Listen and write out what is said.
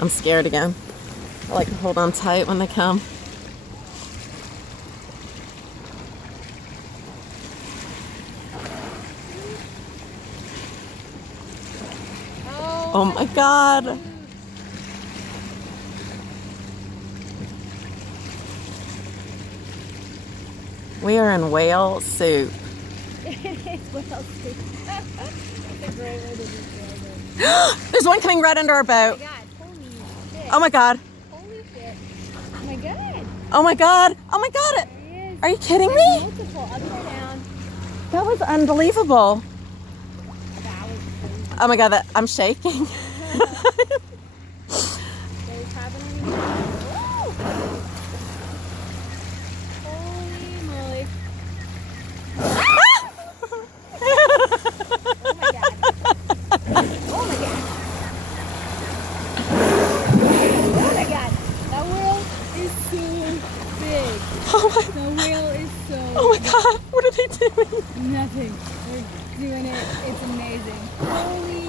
I'm scared again. I like to hold on tight when they come. Oh my God. We are in whale soup. It is whale soup. That's a great way to describe it. There's one coming right under our boat. Oh my God, holy shit. Oh my God. Holy shit. Oh Oh my God. my God. Oh my God. There he is. Are you kidding me? Multiple, upside down. That was unbelievable. That was crazy. Oh my God, I'm shaking. There's happening. Woo! Holy moly. Oh my God. Oh my God. Oh my God. That whale is so big. Oh my, The whale is so oh my God, what are they doing? nothing. We're doing it. It's amazing. Holy